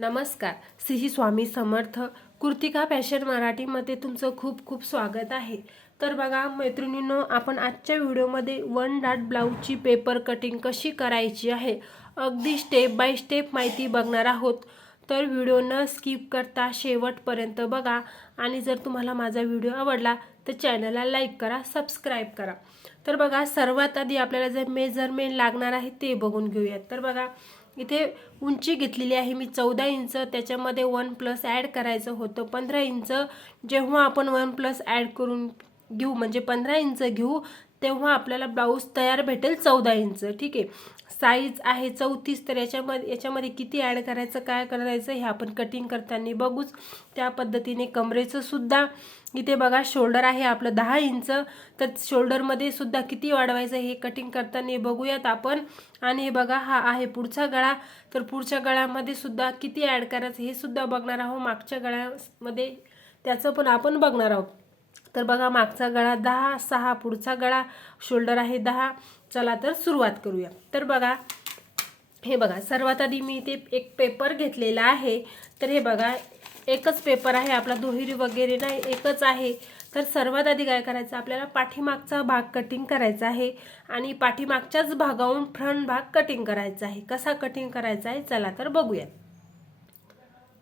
नमस्कार. श्री स्वामी समर्थ कृतिका फॅशन मराठीमध्ये तुमचं खूप खूप स्वागत आहे. तर बघा मैत्रिणींनो आपण आजच्या व्हिडिओमध्ये वन डॉट ब्लाऊजची पेपर कटिंग कशी करायची आहे अगदी स्टेप बाय स्टेप माहिती बघणार आहोत. तर व्हिडिओ न स्किप करता शेवटपर्यंत बघा आणि जर तुम्हाला माझा व्हिडिओ आवडला तर चॅनलला लाईक करा सबस्क्राईब करा. तर बघा सर्वात आधी आपल्याला जे मेजरमेंट लागणार आहे ते बघून घेऊयात. तर बघा इथे उंची घेतलेली आहे मी चौदा इंच त्याच्यामध्ये वन प्लस ॲड करायचं होतं पंधरा इंच. जेव्हा आपण वन प्लस ॲड करून घेऊ म्हणजे पंधरा इंच घेऊ तेव्हा आपल्याला ब्लाऊज तयार भेटेल चौदा इंच. ठीक आहे? साईज आहे चौतीस तर याच्यामध्ये याच्यामध्ये किती ॲड करायचं काय करायचं हे आपण कटिंग करताना बघूच. त्या पद्धतीने कमरेचं सुद्धा इथे बघा शोल्डर आहे आपलं दहा इंच. तर शोल्डरमध्ये सुद्धा किती वाढवायचं हे कटिंग करताना बघूयात आपण. आणि हे बघा हा आहे पुढचा गळा. तर पुढच्या गळ्यामध्ये सुद्धा किती ॲड करायचं हे सुद्धा बघणार आहोत. मागच्या गळ्यामध्ये त्याचं पण आपण बघणार आहोत. तर बघा मागचा गळा दहा सहा पुढचा गळा शोल्डर आहे दहा. चला तर सुरुवात करूया. तर बघा हे बघा सर्वात आधी मी इथे एक पेपर घेतलेला आहे. तर हे बघा एकच पेपर आहे आपला दुहेरी वगैरे नाही एकच आहे. तर सर्वात आधी काय करायचं आपल्याला पाठीमागचा भाग कटिंग करायचा आहे आणि पाठीमागच्याच भागाहून फ्रंट भाग कटिंग करायचा आहे. कसा कटिंग करायचा आहे चला तर बघूयात.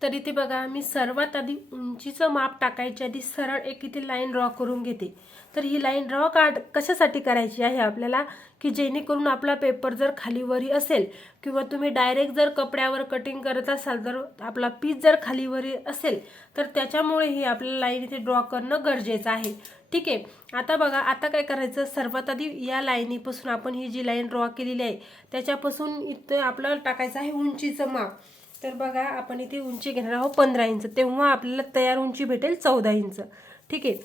तर इथे बघा मी सर्वात आधी उंचीचं माप टाकायच्या आधी सरळ एक इथे लाईन ड्रॉ करून घेते. तर ही लाईन ड्रॉ काढ कशासाठी करायची आहे आपल्याला? की जेणेकरून आपला पेपर जर खालीवरी असेल किंवा तुम्ही डायरेक्ट जर कपड्यावर कटिंग करत असाल तर आपला पीस जर खालीवरी असेल तर त्याच्यामुळे ही आपल्याला लाईन इथे ड्रॉ करणं गरजेचं आहे. ठीक आहे? आता बघा आता काय करायचं? सर्वात आधी या लाईनीपासून आपण ही जी लाईन ड्रॉ केलेली आहे त्याच्यापासून इथं आपल्याला टाकायचं आहे उंचीचं माप. तर बघा आपण इथे उंची घेणार आहोत पंधरा इंच. तेव्हा आपल्याला तयार उंची भेटेल चौदा इंच. ठीक आहे?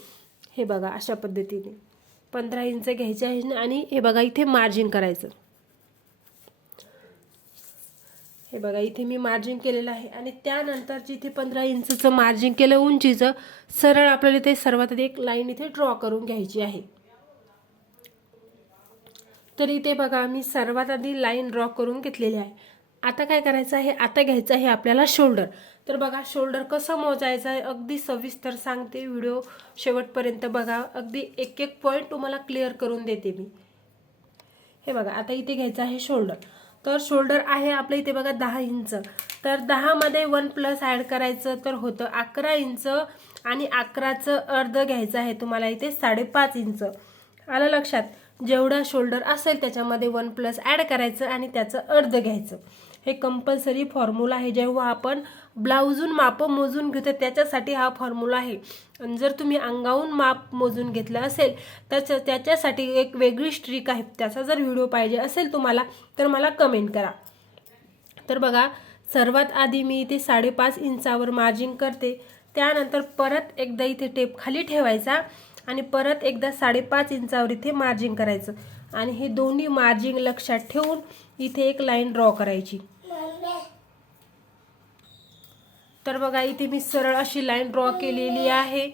हे बघा अशा पद्धतीने. पंधरा इंच घ्यायचे आहे आणि हे बघा इथे मार्जिन करायचं. हे बघा इथे मी मार्जिन केलेलं आहे. आणि त्यानंतर जिथे पंधरा इंचचं मार्जिन केलं उंचीचं सरळ आपल्याला इथे सर्वात आधी एक लाईन इथे ड्रॉ करून घ्यायची आहे. तर इथे बघा मी सर्वात आधी लाईन ड्रॉ करून घेतलेली आहे. आता काय करायचं आहे? आता घ्यायचं आहे आपल्याला शोल्डर तर बघा शोल्डर कसं मोजायचं आहे अगदी सविस्तर सांगते. व्हिडिओ शेवटपर्यंत बघा. अगदी एक एक पॉईंट तुम्हाला क्लिअर करून देते मी. हे बघा आता इथे घ्यायचं आहे शोल्डर तर शोल्डर आहे आपल्या इथे बघा दहा इंच तर दहामध्ये वन प्लस ॲड करायचं तर होतं अकरा इंच आणि अकराचं अर्ध घ्यायचं आहे तुम्हाला इथे साडेपाच इंच आलं लक्षात? जेवढा शोल्डर असेल त्याच्यामध्ये वन प्लस ॲड करायचं आणि त्याचं अर्ध घ्यायचं. हे कंपल्सरी फॉर्म्युला आहे. जेव्हा आपण ब्लाऊजून मापं मोजून घेतो त्याच्यासाठी हा फॉर्म्युला आहे. आणि जर तुम्ही अंगाहून माप मोजून घेतलं असेल तर त्याच्यासाठी एक वेगळी स्ट्रिक आहे. त्याचा जर व्हिडिओ पाहिजे असेल तुम्हाला तर मला कमेंट करा. तर बघा सर्वात आधी मी इथे साडेपाच इंचावर मार्जिंग करते. त्यानंतर परत एकदा इथे टेप खाली ठेवायचा आणि परत एकदा साडेपाच इंचावर इथे मार्जिंग करायचं. आणि हे दोन्ही मार्जिंग लक्षात ठेवून इथे एक लाईन ड्रॉ करायची. तर बघा इथे मी सरळ अशी लाईन ड्रॉ केलेली आहे.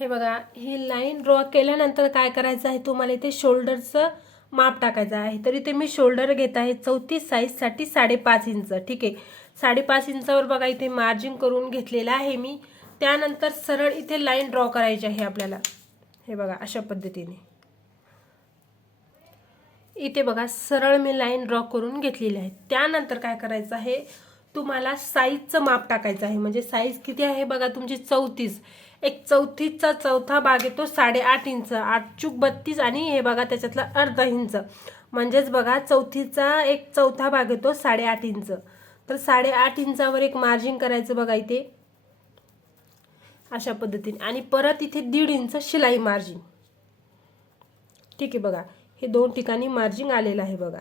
हे बघा ही लाईन ड्रॉ केल्यानंतर काय करायचं आहे? तुम्हाला इथे शोल्डरचं माप टाकायचं आहे. तर इथे मी शोल्डर घेत आहे चौतीस साईजसाठी साडेपाच इंच. ठीक आहे? साडेपाच इंचावर बघा इथे मार्जिन करून घेतलेलं आहे मी. त्यानंतर सरळ इथे लाईन ड्रॉ करायची आहे आपल्याला. हे बघा अशा पद्धतीने. इथे बघा सरळ मी लाईन ड्रॉ करून घेतलेली आहे. त्यानंतर काय करायचं आहे? तुम्हाला साईजचं माप टाकायचं आहे. म्हणजे साईज किती आहे बघा तुमची चौतीस. एक चौतीसचा चौथा भाग येतो साडेआठ इंच आठ चूक बत्तीस आणि हे बघा त्याच्यातला अर्धा इंच. म्हणजेच बघा चौथीचा एक चौथा भाग येतो साडेआठ इंच. तर साडेआठ इंचावर एक मार्जिन करायचं बघा इथे. अशा पद्धतीने. आणि परत इथे दीड इंच शिलाई मार्जिन ठीक आहे बघा. हे दोन ठिकाणी मार्जिन आलेलं आहे बघा.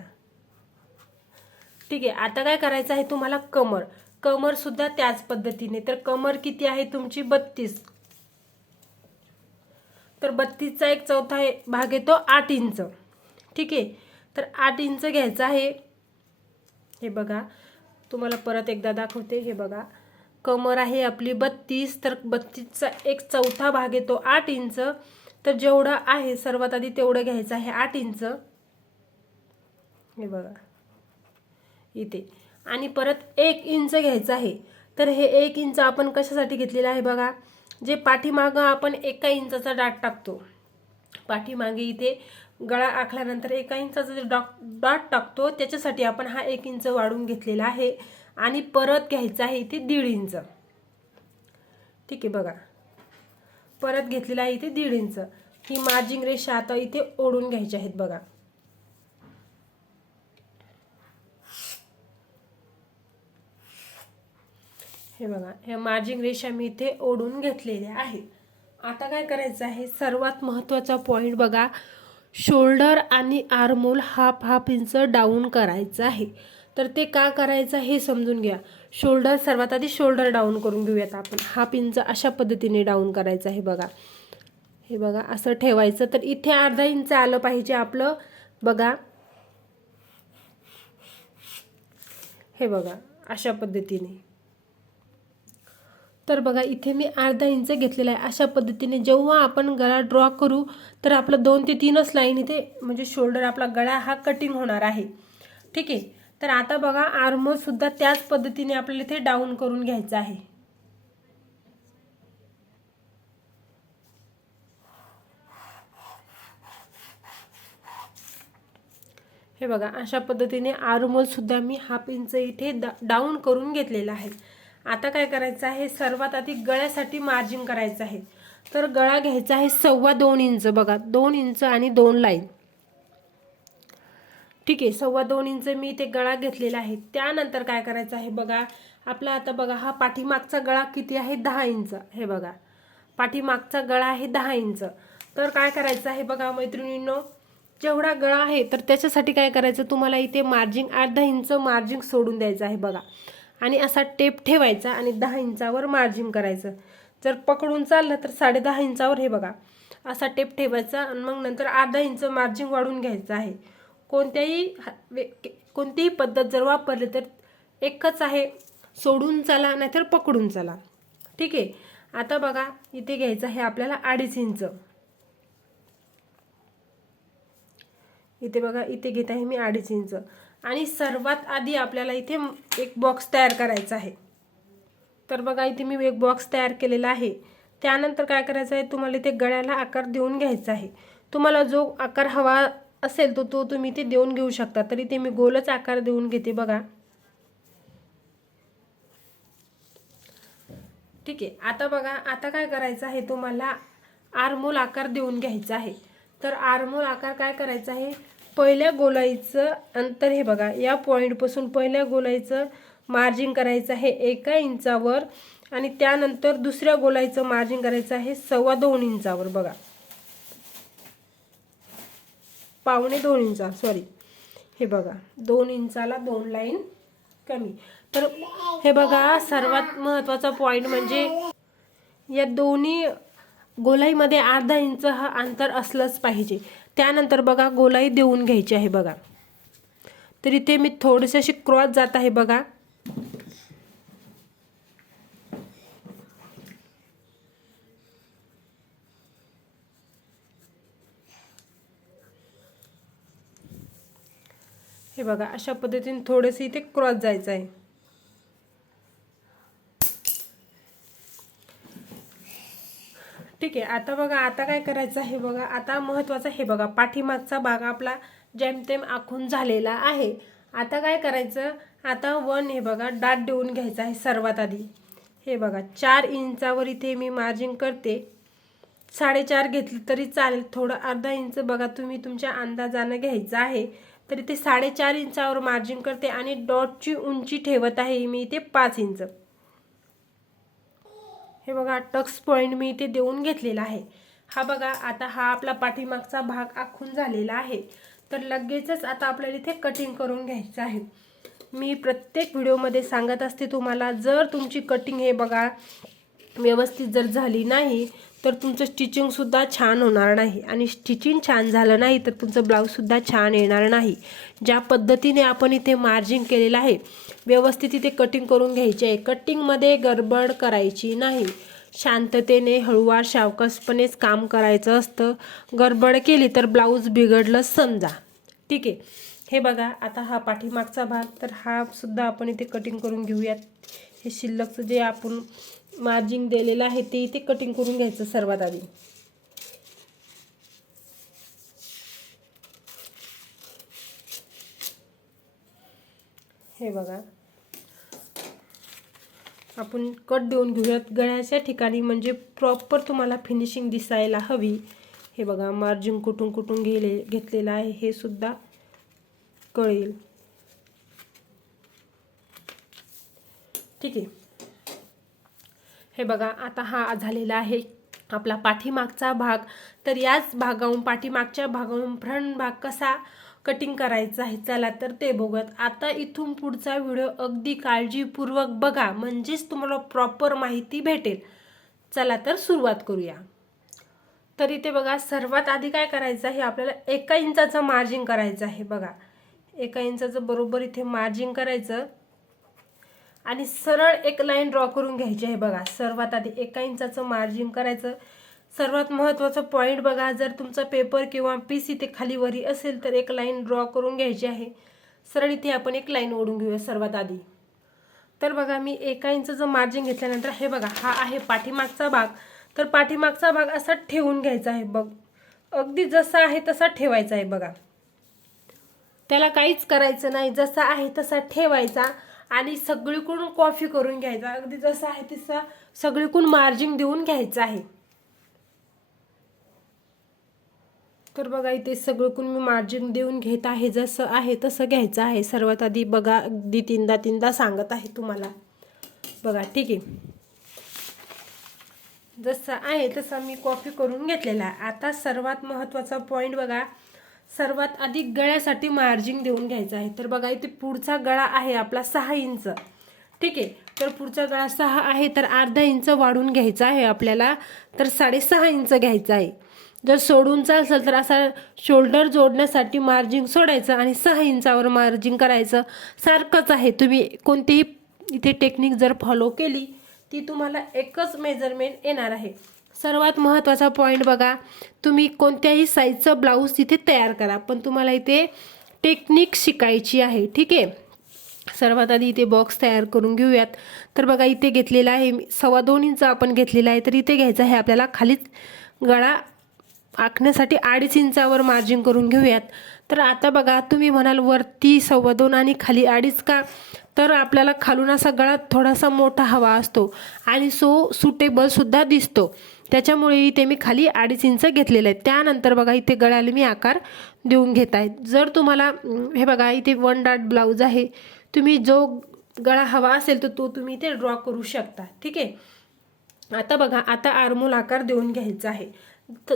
ठीक आहे आता काय करायचं आहे तुम्हाला? कमर. कमर सुद्धा त्याच पद्धतीने. तर कमर किती आहे तुमची? बत्तीस. तर बत्तीसचा एक चौथा भाग येतो आठ इंच. ठीक आहे? तर आठ इंच घ्यायचं आहे. हे बघा. तुम्हाला परत एकदा दाखवते. हे बघा. कमर आहे आपली बत्तीस. तर बत्तीसचा एक चौथा भाग येतो आठ इंच. तर जेवढं आहे सर्वात आधी तेवढं घ्यायचं आहे आठ इंच. हे बघा. इथे. आणि परत एक इंच घ्यायचं आहे. तर हे एक इंच आपण कशासाठी घेतलेलं आहे बघा. जे पाठीमागं आपण एका इंचाचा डाट टाकतो. पाठीमागे इथे गळा आखल्यानंतर एका इंचाचा जे डॉ डॉट टाकतो त्याच्यासाठी आपण हा एक इंच वाढून घेतलेला आहे. आणि परत घ्यायचं आहे इथे दीड इंच. ठीक आहे बघा. परत घेतलेला आहे इथे दीड इंच. ही मार्जिंग रेषा आता इथे ओढून घ्यायची आहेत बघा. हे बघा ह्या मार्जिंग रेषा मी इथे ओढून घेतलेल्या आहे. आता काय करायचं आहे? सर्वात महत्त्वाचा पॉईंट बघा शोल्डर आणि armhole half half inch down करायचं आहे. तर ते का करायचं हे समजून घ्या. शोल्डर सर्वात आधी शोल्डर डाऊन करून घेऊयात आपण. हाफ इंच अशा पद्धतीने डाऊन करायचं आहे बघा. हे बघा असं ठेवायचं. तर इथे अर्धा इंच आलं पाहिजे आपलं. बघा. हे बघा अशा पद्धतीने. तर बघा इथे मी अर्धा इंच घेतलेला आहे. अशा पद्धतीने जेव्हा आपण गळा ड्रॉ करू तर आपलं दोन ते तीनच लाईन इथे म्हणजे शोल्डर आपला गळा हा कटिंग होणार आहे. ठीक आहे? तर आता बघा आर्मसुद्धा त्याच पद्धतीने आपल्याला इथे डाऊन करून घ्यायचं आहे. हे बघा अशा पद्धतीने आरमोलसुद्धा मी हाफ इंच इथे दा डाऊन करून घेतलेला आहे. आता काय करायचं आहे? सर्वात आधी गळ्यासाठी मार्जिन करायचं आहे. तर गळा घ्यायचा आहे सव्वा दोन इंच. बघा दोन इंच आणि दोन लाईन ठीक आहे सव्वा दोन इंच मी इथे गळा घेतलेला आहे. त्यानंतर काय करायचं आहे? बघा आपला आता बघा हा पाठीमागचा गळा किती आहे? दहा इंच. हे बघा पाठीमागचा गळा आहे दहा इंच. तर काय करायचं आहे बघा मैत्रिणींनो? जेवढा गळा आहे तर त्याच्यासाठी काय करायचं? तुम्हाला इथे मार्जिंग अर्धा इंच मार्जिंग सोडून द्यायचं आहे बघा. आणि असा टेप ठेवायचा आणि दहा इंचावर मार्जिन करायचं. जर पकडून चाललं तर साडे दहा इंचावर हे बघा. असा टेप ठेवायचा आणि मग नंतर अर्धा इंच मार्जिन वाढून घ्यायचं आहे. कोणत्याही हा- के- कोणतीही पद्धत जर वापरली तर एकच आहे सोडून चला नाहीतर पकडून चला. ठीक आहे? आता बघा इथे घ्यायचं आहे आपल्याला अडीच इंच. इथे बघा इथे घेत आहे मी अडीच इंच. आणि सर्वात आधी आपल्याला इथे एक बॉक्स तयार करायचा आहे. तर बघा इथे मी एक बॉक्स तयार केलेला आहे. त्यानंतर काय करायचं आहे तुम्हाला इथे गळ्याला आकार देऊन घ्यायचा आहे. तुम्हाला जो आकार हवा असेल तो तो तुम्ही इथे देऊन घेऊ शकता. तरी ते मी गोलच आकार देऊन घेते बघा. ठीक आहे. आता बघा आता काय करायचं आहे तुम्हाला आरमोल आकार देऊन घ्यायचा आहे. तर आरमोल आकार काय करायचा आहे पहिल्या गोलाईचं अंतर हे बघा या पॉईंटपासून पहिल्या गोलाईचं मार्जिन करायचं आहे एका इंचावर आणि त्यानंतर दुसऱ्या गोलाईचं मार्जिन करायचं आहे सव्वा दोन इंचावर बघा. पावणे दोन इंचा सॉरी हे बघा दोन इंचाला दोन लाईन कमी. तर हे बघा सर्वात महत्त्वाचा पॉईंट म्हणजे या दोन्ही गोलाईमध्ये अर्धा इंच हा अंतर असलंच पाहिजे. त्यानंतर बघा गोलाई देऊन घ्यायची आहे बघा. तर इथे मी थोडेसे अशी क्रॉस जात आहे बघा. हे बघा अशा पद्धतीने थोडेसे इथे क्रॉस जायचं आहे. ठीक आहे. आता बघा आता काय करायचं आहे बघा? आता महत्त्वाचं हे बघा पाठीमागचा भाग आपला जेमतेम आखून झालेला आहे. आता काय करायचं? आता वन हे बघा डाट देऊन घ्यायचं आहे सर्वात आधी. हे बघा चार इंचावर इथे मी मार्जिंग करते. साडेचार घेतलं तरी चालेल थोडं अर्धा इंच बघा तुम्ही तुमच्या अंदाजानं घ्यायचं आहे. तर इथे साडेचार इंचावर मार्जिन करते आणि डॉटची उंची ठेवत आहे मी इथे पाच इंच. हे बघा टक्स पॉईंट मी इथे देऊन घेतलेला आहे. हा बघा आता हा आपला पाठीमागचा भाग आखून झालेला आहे. तर लगेचच आता आपल्याला इथे कटिंग करून घ्यायचं आहे. मी प्रत्येक व्हिडिओमध्ये सांगत असते तुम्हाला जर तुमची कटिंग हे बघा व्यवस्थित जर झाली नाही तर तुमचं स्टिचिंगसुद्धा छान होणार नाही. आणि स्टिचिंग छान झालं नाही तर तुमचं ब्लाऊजसुद्धा छान येणार नाही. ज्या पद्धतीने आपण इथे मार्जिंग केलेलं आहे व्यवस्थित इथे कटिंग करून घ्यायची आहे. कटिंगमध्ये गडबड करायची नाही. शांततेने हळूवार सावकाशपणेच काम करायचं असतं. गडबड केली तर ब्लाऊज बिघडलं समजा. ठीक आहे. हे बघा आता हा पाठीमागचा भाग तर हा सुद्धा आपण इथे कटिंग करून घेऊयात. हे शिल्लकचं जे आपण मार्जिंग दिलेलं आहे ते इथे कटिंग करून घ्यायचं सर्वात आधी. हे बघा. आपण कट देऊन घेऊयात. गळ्याच्या ठिकाणी म्हणजे प्रॉपर तुम्हाला फिनिशिंग दिसायला हवी. हे बघा मार्जिन कुठून कुठून गेले घेतलेलं आहे हे सुद्धा कळेल. ठीक आहे. हे बघा आता हा झालेला आहे आपला पाठीमागचा भाग. तर याच भागाहून पाठीमागच्या भागाहून फ्रंट भाग कसा कटिंग करायचा आहे चला तर ते बघत आता इथून पुढचा व्हिडिओ अगदी काळजीपूर्वक बघा म्हणजेच तुम्हाला प्रॉपर माहिती भेटेल. चला तर सुरुवात करूया. तर इथे बघा सर्वात आधी काय करायचं आहे आपल्याला एका इंचाचं मार्जिन करायचं आहे. बघा एका इंचाचं बरोबर इथे मार्जिन करायचं. आणि सरळ एक लाईन ड्रॉ करून घ्यायची आहे बघा. सर्वात आधी एका इंचाचं मार्जिन करायचं. सर्वात महत्त्वाचं पॉईंट बघा जर तुमचा पेपर किंवा पीस इथे खाली वरी असेल तर एक लाईन ड्रॉ करून घ्यायची आहे. सरळ इथे आपण एक लाईन ओढून घेऊया सर्वात आधी. तर बघा मी एका इंचाचं मार्जिन घेतल्यानंतर हे बघा हा आहे पाठीमागचा भाग. तर पाठीमागचा भाग असा ठेवून घ्यायचा आहे. बघ अगदी जसा आहे तसा ठेवायचा आहे बघा. त्याला काहीच करायचं नाही. जसा आहे तसा ठेवायचा. आणि सगळीकडून कॉफी करून घ्यायचा. अगदी जसा आहे तसा सगळीकडून मार्जिन देऊन घ्यायचं आहे. तर बघा इथे सगळीकडून मी मार्जिन देऊन घेत आहे जसं आहे तसं घ्यायचं आहे. सर्वात आधी बघा अगदी तीनदा तीनदा सांगत आहे तुम्हाला. बघा ठीक आहे. जसं आहे तसं मी कॉफी करून घेतलेला आहे. आता सर्वात महत्त्वाचा पॉईंट बघा सर्वात आधी गळ्यासाठी मार्जिन देऊन घ्यायचं आहे. तर बघा इथे पुढचा गळा आहे आपला सहा इंच. ठीक आहे? तर पुढचा गळा सहा आहे तर अर्धा इंच वाढून घ्यायचा आहे आपल्याला. तर साडेसहा इंच घ्यायचा आहे. जर सोडूनचा असेल तर असा शोल्डर जोडण्यासाठी मार्जिन सोडायचं आणि सहा इंचावर मार्जिंग करायचं. सारखंच आहे. तुम्ही कोणतीही इथे टेक्निक जर फॉलो केली ती तुम्हाला एकच मेजरमेंट येणार आहे. सर्वात महत्त्वाचा पॉईंट बघा. तुम्ही कोणत्याही साईजचं ब्लाऊज इथे तयार करा. पण तुम्हाला इथे टेक्निक शिकायची आहे. ठीक आहे? सर्वात आधी इथे बॉक्स तयार करून घेऊयात. तर बघा इथे घेतलेला आहे सव्वा दोन इंच आपण घेतलेला आहे. तर इथे घ्यायचं आहे आपल्याला खालीच गळा आखण्यासाठी अडीच इंचावर मार्जिन करून घेऊयात. तर आता बघा तुम्ही म्हणाल वरती सव्वा दोन आणि खाली अडीच का? तर आपल्याला खालून असा गळा थोडासा मोठा हवा असतो आणि सो सुटेबलसुद्धा दिसतो. त्याच्यामुळे इथे मी खाली अडीच इंच घेतलेलं आहे त्यानंतर बघा इथे गळ्याला मी आकार देऊन घेत आहे. जर तुम्हाला हे बघा इथे वन डाट ब्लाऊज आहे. तुम्ही जो गळा हवा असेल तर तो तुम्ही इथे ड्रॉ करू शकता. ठीक आहे? आता बघा आता आरमोल आकार देऊन घ्यायचा आहे.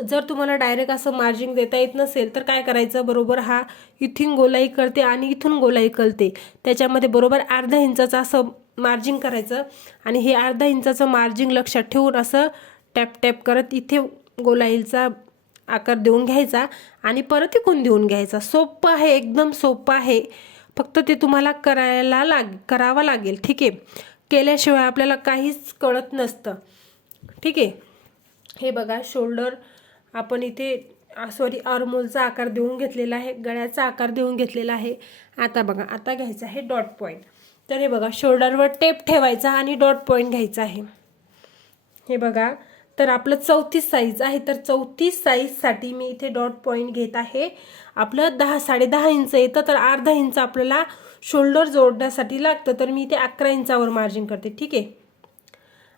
जर तुम्हाला डायरेक्ट असं मार्जिंग देता येत नसेल तर काय करायचं? बरोबर हा इथून गोलाई करते आणि इथून गोलाई करते. त्याच्यामध्ये बरोबर अर्धा इंचाचं असं मार्जिंग करायचं आणि हे अर्धा इंचाचं मार्जिंग लक्षात ठेवून असं टॅप टॅप करत इथे गोलाईचा आकार देऊन घ्यायचा आणि परत इकून देऊन घ्यायचा. सोपं आहे एकदम सोपं आहे. फक्त ते तुम्हाला करायला लाग करावं लागेल. ठीक आहे? केल्याशिवाय आपल्याला काहीच कळत नसतं. ठीक आहे? हे बघा शोल्डर आपण इथे सॉरी आर्मोलचा आकार देऊन घेतलेला आहे गळ्याचा आकार देऊन घेतलेला आहे. आता बघा आता घ्यायचं आहे डॉट पॉईंट तर हे बघा शोल्डरवर टेप ठेवायचा आणि डॉट पॉईंट घ्यायचा आहे. हे बघा तर आपलं चौतीस साईज आहे तर चौतीस साईजसाठी मी इथे डॉट पॉईंट घेत आहे. आपलं दहा साडेदहा इंच येतं तर अर्धा इंच आपल्याला शोल्डर जोडण्यासाठी लागतं. तर मी इथे अकरा इंचावर मार्जिन करते ठीक आहे?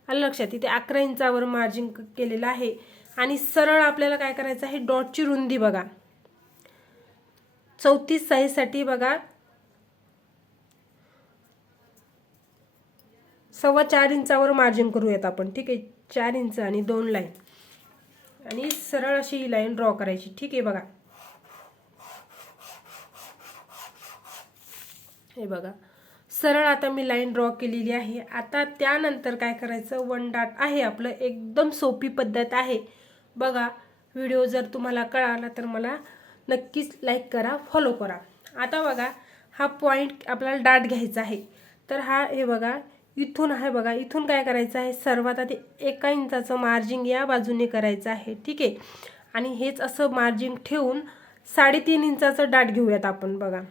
आलं लक्षात. इथे अकरा इंचावर मार्जिन केलेलं आहे. आणि सरळ आपल्याला काय करायचं आहे? डॉटची रुंदी बघा. चौतीस साईजसाठी बघा. सव्वा चार इंचावर मार्जिन करूयात आपण. ठीक आहे? चार इंच आणि दोन लाईन आणि सरळ अशी ही लाईन ड्रॉ करायची. ठीक आहे बघा. हे बघा. सरळ आता मी लाईन ड्रॉ केलेली आहे. आता त्यानंतर काय करायचं? वन डाट आहे आपलं. एकदम सोपी पद्धत आहे. बघा व्हिडिओ जर तुम्हाला कळाला तर मला नक्कीच लाईक करा फॉलो करा. आता बघा हा पॉईंट आपल्याला डाट घ्यायचा आहे. तर हा हे बघा इथून आहे बघा. इथून काय करायचं आहे? सर्वात आधी एका इंचाचं मार्जिंग या बाजूने करायचं आहे. ठीक आहे? आणि हेच असं मार्जिंग ठेवून साडेतीन इंचाचं डाट घेऊयात आपण. बघा.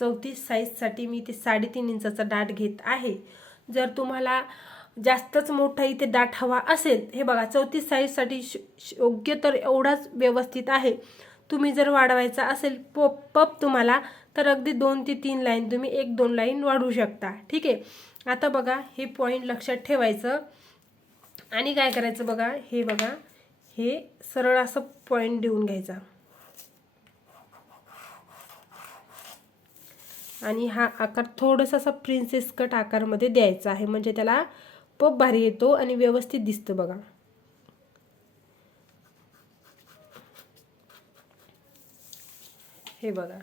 चौतीस साईजसाठी मी इथे साडेतीन इंचाचा डाट घेत आहे. जर तुम्हाला जास्तच मोठा इथे डाट हवा असेल हे बघा चौतीस साईजसाठी श- योग्य तर एवढाच व्यवस्थित आहे. तुम्ही जर वाढवायचा असेल पप पप तुम्हाला तर अगदी दोन ते तीन लाईन तुम्ही एक दोन लाईन वाढवू शकता. ठीक आहे? आता बघा हे पॉईंट लक्षात ठेवायचं. आणि काय करायचं बघा? हे बघा हे सरळ असं पॉईंट देऊन घ्यायचा. आणि हा आकार थोडासा असा प्रिन्सेस कट आकारमध्ये द्यायचा आहे. म्हणजे त्याला पप भारी येतो आणि व्यवस्थित दिसतं बघा. हे बघा.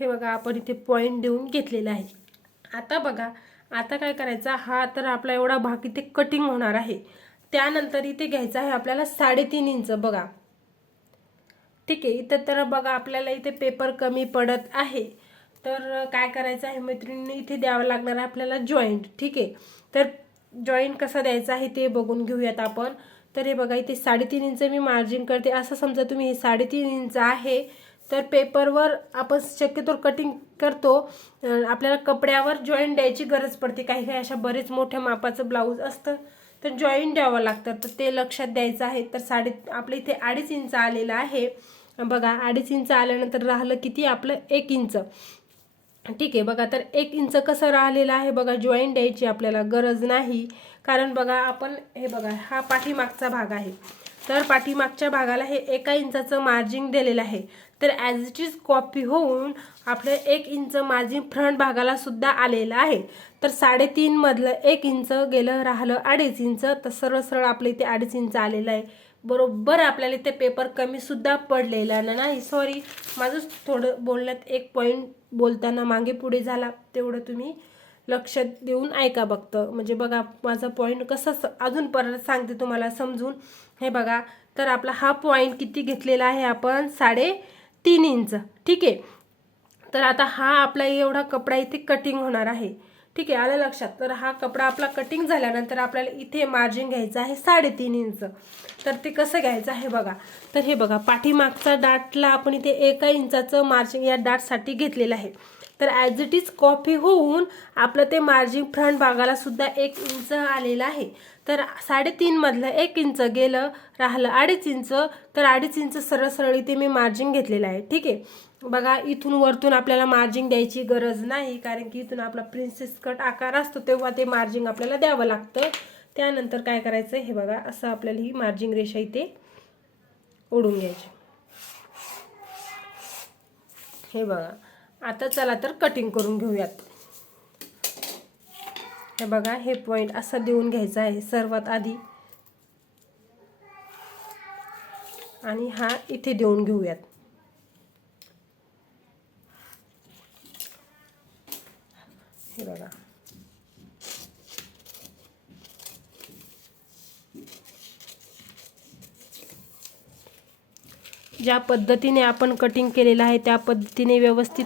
हे बघा आपण इथे पॉईंट देऊन घेतलेला आहे. आता बघा आता काय करायचा? हा तर आपला एवढा भाग इथे कटिंग होणार आहे. त्यानंतर इथे घ्यायचा आहे आपल्याला साडेतीन इंच. बघा ठीक आहे. इथं तर बघा आपल्याला इथे पेपर कमी पडत आहे. तर काय करायचं आहे मैत्रिणींनी? इथे द्यावं लागणार आहे आपल्याला जॉईंट ठीक आहे. तर जॉईंट कसा द्यायचा आहे ते बघून घेऊयात आपण. तर हे बघा इथे साडेतीन इंच मी मार्जिन करते. असं समजा तुम्ही हे साडेतीन इंच आहे तर पेपरवर आपण शक्यतो कटिंग करतो. आपल्याला कपड्यावर जॉईंट द्यायची गरज पडते. काही काही अशा बरेच मोठ्या मापाचं ब्लाऊज असतं. तर जॉईंट द्यावं लागतं. तर ते लक्षात द्यायचं आहे. तर साडे आपलं इथे अडीच इंच आलेलं आहे. बघा अडीच इंच आल्यानंतर राहिलं किती? आपलं एक इंच. ठीक आहे बघा तर एक इंच कसं राहिलेलं आहे? बघा जॉईंट द्यायची आपल्याला गरज नाही. कारण बघा आपण हे बघा हा पाठीमागचा भाग आहे. तर पाठीमागच्या भागाला हे एका इंचाचं मार्जिन दिलेलं आहे. तर ॲज इट इज कॉपी होऊन आपलं एक इंच मार्जिन फ्रंट भागाला सुद्धा आलेलं आहे. तर साडेतीनमधलं एक इंच गेलं राहिलं अडीच इंच. तर सरळ सरळ आपलं इथे अडीच इंच आलेलं आहे. बरोबर आपल्याला इथे पेपर कमीसुद्धा पडलेला ना नाही? सॉरी माझंच थोडं बोलण्यात एक पॉईंट बोलताना मागे पुढे झाला तेवढं तुम्ही लक्ष देऊन ऐका बघतं म्हणजे बघा माझा पॉईंट कसा स- अजून परत सांगते तुम्हाला समजून. हे बघा तर आपला हा पॉईंट किती घेतलेला आहे आपण? साडे तीन इंच ठीक आहे? तर आता हा आपला एवढा कपडा इथे कटिंग होणार आहे. ठीक आहे आलं लक्षात. तर हा कपडा आपला कटिंग झाल्यानंतर आपल्याला इथे मार्जिन घ्यायचं आहे साडेतीन इंच. तर ते कसं घ्यायचं आहे बघा. तर हे बघा पाठीमागचा डाटला आपण इथे एका इंचाचं मार्जिन या डाटसाठी घेतलेलं आहे. तर ॲज इट इज कॉफी होऊन आपलं ते मार्जिन फ्रंट भागाला सुद्धा एक इंच आलेलं आहे. तर साडेतीनमधलं एक इंच गेलं राहिलं अडीच इंच. तर अडीच इंच सरळ सरळ इथे मी मार्जिन घेतलेलं आहे. ठीक आहे. बघा इथून वरतून आपल्याला मार्जिन द्यायची गरज नाही कारण की इथून आपला प्रिन्सेस कट आकार असतो तेव्हा ते मार्जिन आपल्याला द्यावं लागतं. त्यानंतर काय करायचं हे बघा असं आपल्याला ही मार्जिंग रेषा इथे ओढून घ्यायची. हे बघा आता चला तर कटिंग करून घेऊयात. हे बघा हे पॉईंट असं देऊन घ्यायचं आहे सर्वात आधी. आणि हा इथे देऊन घेऊयात. हे बघा ज्या पद्धतीने आपण कटिंग केलेलं आहे त्या पद्धतीने व्यवस्थित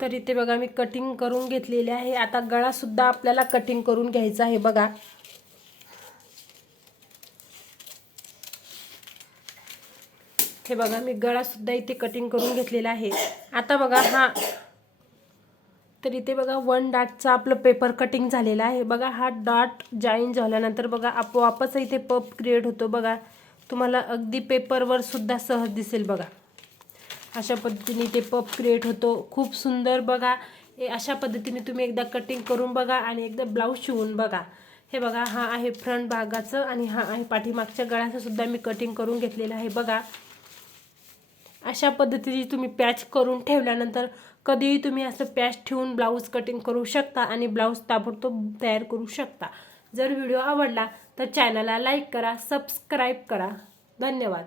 तर इथे बघा मी कटिंग करून घेतलेले आहे. आता गळा सुद्धा आपल्याला कटिंग करून घ्यायचा आहे बघा. हे बघा मी गळा सुद्धा इथे कटिंग करून घेतलेला आहे. आता बघा हा तर इथे बघा वन डाटचा आपलं पेपर कटिंग झालेला आहे. बघा हा डॉट जॉईन झाल्यानंतर बघा आपोआपच इथे पप क्रिएट होतो बघा. तुम्हाला अगदी पेपरवर सुद्धा सहज दिसेल बघा. अशा पद्धतीने ते पप क्रिएट होतो. खूप सुंदर बघा. हे अशा पद्धतीने तुम्ही एकदा कटिंग करून बघा आणि एकदा ब्लाऊज शिवून बघा. हे बघा हा आहे फ्रंट भागाचं आणि हा आहे पाठीमागच्या गळ्याचं सुद्धा मी कटिंग करून घेतलेलं आहे बघा. अशा पद्धतीने तुम्ही पॅच करून ठेवल्यानंतर कधीही तुम्ही असं पॅच ठेवून ब्लाऊज कटिंग करू शकता आणि ब्लाऊज ताबडतोब तयार करू शकता. जर व्हिडिओ आवडला तर चॅनलला लाईक करा सबस्क्राईब करा. धन्यवाद.